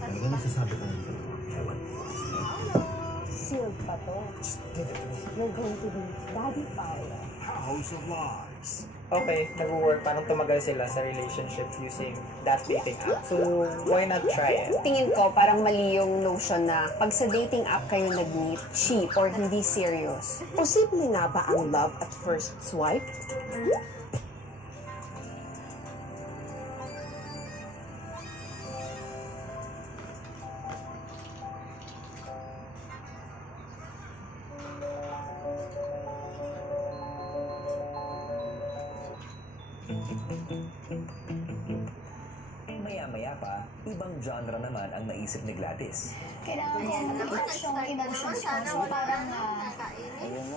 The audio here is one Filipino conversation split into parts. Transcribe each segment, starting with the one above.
Talaga nagsasabi ka ng totoo. Sealed pa to. You're going to be Daddy Paula. House of Lies. Okay, nag-work. Parang tumagal sila sa relationship using that dating app. So, why not try it? Tingin ko parang mali yung notion na pag sa dating app kayo nag-meet, cheap or hindi serious. Posible nga ba ang love at first swipe? Maya-maya pa, ibang genre naman ang naisip ni Gladys. Kailangan ko mag-show emotions ko. So parang,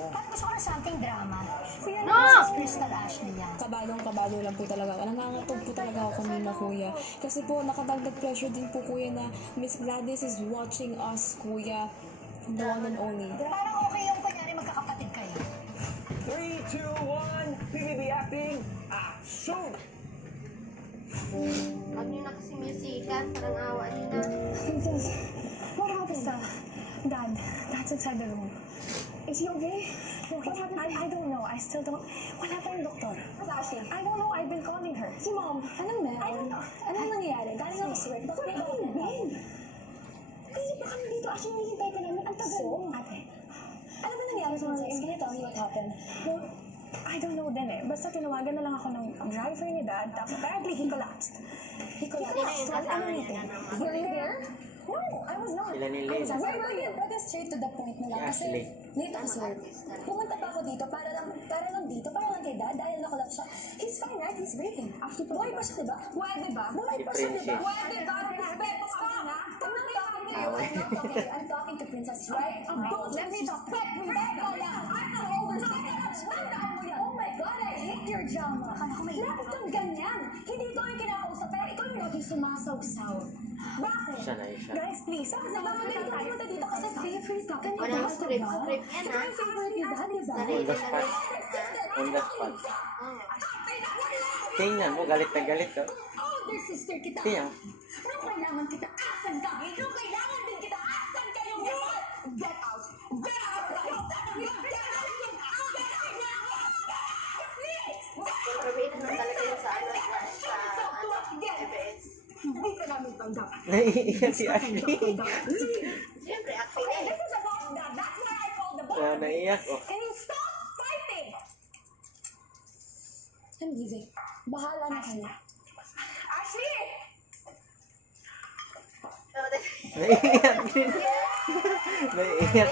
parang gusto ko na something drama. Kuya naman si Crystal Ashley yan. Kabalong-kabalo lang po talaga. Nangangatog po talaga ako kanina, kuya. Kasi po, nakadagdag pressure din po, kuya, na Miss Gladys is watching us, kuya. The one and only. Parang okay yung kunyari magkakapatid kayo. 3, 2, 1, PBB acting, action! Ano yun na kasi musikan, parang awa niyo na. Princess, what happened? Dad, Dad's inside the room. Is he okay? What happened? I don't know. I still don't. What happened, Doctor? What's Ashley? I don't know. I've been calling her. Si Mom. Anong meron? I don't know. Anong nangyayari? Galing ako sa work. Bakit ba ako naging? Kasi baka nandito. Actually, nilintay ka namin. Ang tagal mo. Ate, ano ba nangyari sa mga Can you tell me what happened? Well, I don't know din eh. Basta tinawagan na lang ako ng driver ni Dad. Tapos apparently he collapsed. He collapsed. Ano meeting? Were you there? No, I was not. Sila ni I was Lynn. Where were you? But straight to the point na lang. Kasi Ashley. late ako sa work. Pumunta pa ako dito para lang kay Dad dahil nakulap siya. He's fine, right? He's breathing. Actually, buhay pa siya, diba? Buhay pa siya, diba? Buhay pa siya, diba? I'm talking to Princess, right? Don't let me talk. I'm not Oh my God, I hate your drama. Lagi kang ganyan. Hindi ito ang kinakausap, pero ikaw yung lagi sumasaw-saw. Bakit? Guys, please. Bakit ganito pumunta dito kasi free talk? Can you Walang guys script talk? yan ha. Ito yung favorite ni Dad, diba? Sarili na lang. On the spot. Tingnan mo, galit na galit ka. Older sister kita. Tingnan. Nung kailangan kita, asan ka? Nung kailangan din kita, asan kayong lahat? Get out! Get out! Get out! Probated na talaga yun sa ano, EBS. Hindi ka namin tanggap. Naiiyak si Ashley. Siyempre, acting Okay, eh. this is about that. That's why I called the boss. Naiiyak, oh. Can you stop fighting? I'm leaving. Bahala na kayo. Ashley! Naiiyak din. Naiiyak.